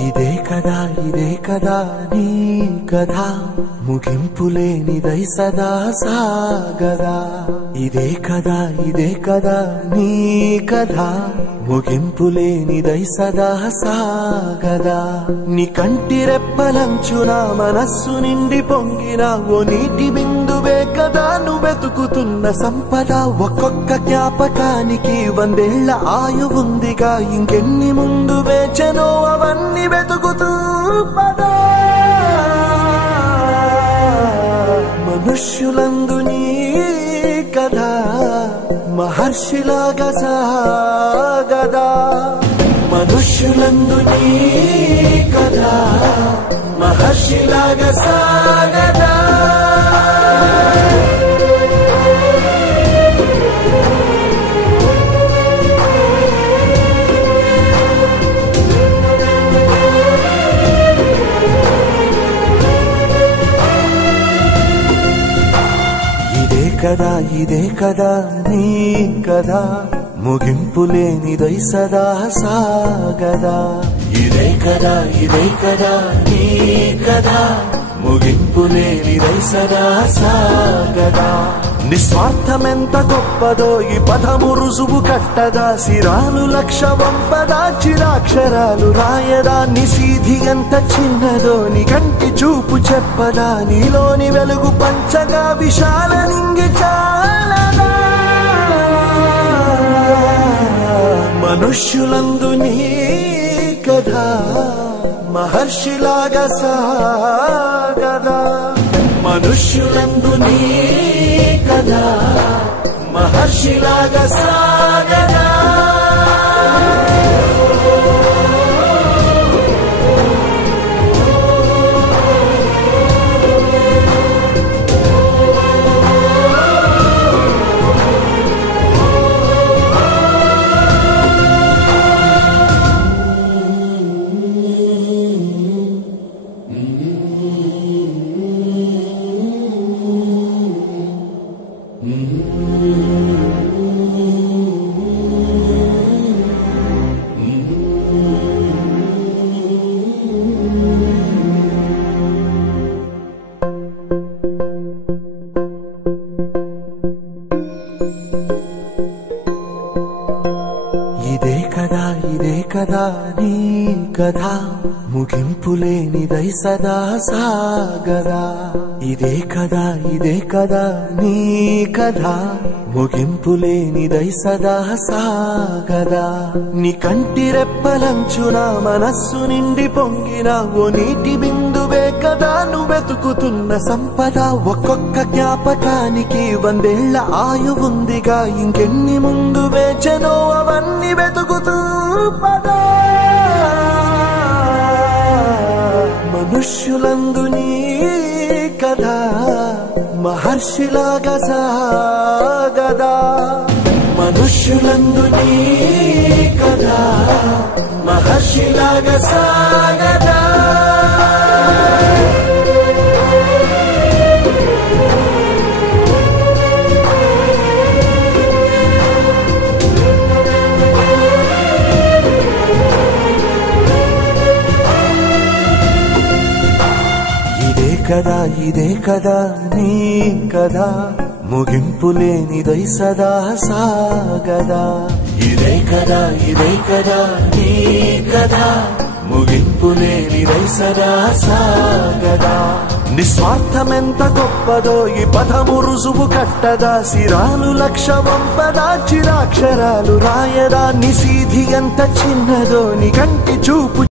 ఇదే కదా నీ కథ ముగింపులేనిదై సదా సాగదా ఇదే కదా నీ కథ ముగింపులేనిదై సదా సాగదా నీ కంటి రెప్పలంచున మనస్సు నిండి పొంగిన ఓ నీటి బిందువే కదా నువ్వు వెతుకుతున్న సంపద ఒక్కొక్క జ్ఞాపకానికి 100 ఏళ్ల ఆయువుందిగా ఇంకెన్ని ముందు వేచెనో అవన్నీ వెతుకుతూ పదా మనుష్యులందు నీ కథ మహర్షిలాగా సాగదా మనుష్యులందు నీ కథ మహర్షిలాగా సాగదా ఇదే కదా నీ కథ ముగింపులేనిదై సదా సాగదా ఇదే కదా నీ కథ ముగింపులేనిదై సదా సాగదా నిస్వార్థమెంత గొప్పదో ఈ పదము రుజువు కట్టదా సిరాలు లక్ష వంపదా చిరాక్షరాలు రాయదా నిశీధి ఎంత చిన్నదో నీ కంటి చూపు చెప్పదా నీలోని వెలుగు పంచగా విశాల నింగి చాలదా మనుష్యులందు నీ కథ మహర్షిలాగా సాగదా మనుష్యులందు నీ కథ మహర్షిలాగా సాగదా ఇదే కదా నీ కథ ముగింపులేనిదై సదా సాగదా ఇదే కదా నీ కథ ముగింపులేనిదై సదా సాగదా నీ కంటి రెప్పలంచున మనస్సు నిండి పొంగిన ఓ నీటి బిందువే కదా నువ్వు వెతుకుతున్న సంపద ఒక్కొక్క జ్ఞాపకానికి 100 ఏళ్ల ఆయువుందిగా ఇంకెన్ని ముందు వేచెనో అవన్నీ వెతుకుతూ పదా మనుష్యులందు నీ కథ మహర్షిలాగా సాగదా మనుష్యులందు నీ కథ మహర్షిలాగా సాగదా ఇదే కదా నీ కథ ముగింపులేనిదై సదా సాగదా ఇదే కదా నీ కథ ముగింపులేనిదై సదా సాగదా నిస్వార్థమెంత గొప్పదో ఈ పదము రుజువు కట్టదా సిరాలు లక్ష వంపదా చిరాక్షరాలు రాయదా నిశీధి ఎంత చిన్నదో నీ కంటి చూపు